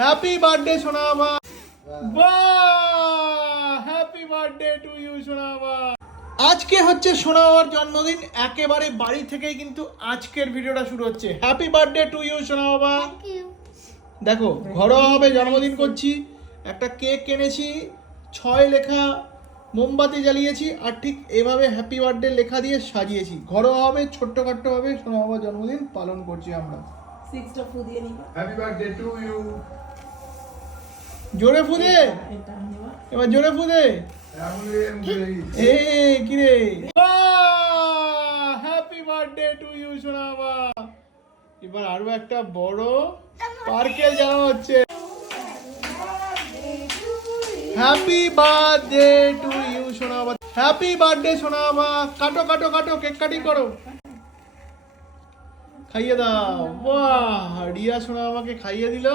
Happy birthday সোনা বাবা। বাহ, হ্যাপি বার্থডে টু ইউ সোনা বাবা। আজকে হচ্ছে সোনা বাবার জন্মদিন, একেবারে বাড়ি থেকেই কিন্তু আজকের ভিডিওটা শুরু হচ্ছে। হ্যাপি বার্থডে টু ইউ সোনা বাবা। দেখো ঘরোয়াভাবে জন্মদিন করছি, একটা কেক কিনেছি, 6 লেখা মোমবাতি জ্বালিয়েছি, আর ঠিক এভাবে হ্যাপি বার্থডে লেখা দিয়ে সাজিয়েছি। ঘরোয়াভাবে ছোট্টখাট্টভাবে সোনা বাবার জন্মদিন পালন করছি আমরা। Happy birthday to you. জোরে ফুদে, এবার জোরে ফুদে। এই কি রে, হ্যাপি বার্থডে টু ইউ সোনা বাবা। এবার আরো একটা বড় পার্কেল জানানো হচ্ছে। হ্যাপি বার্থডে টু ইউ সোনা বাবা। হ্যাপি বার্থডে সোনা বাবা। কাটো কাটো কাটো, কেক কাটিং করো, খাইয়ে দাও। বাহ, রিয়া সোনা বাবাকে খাইয়ে দিল।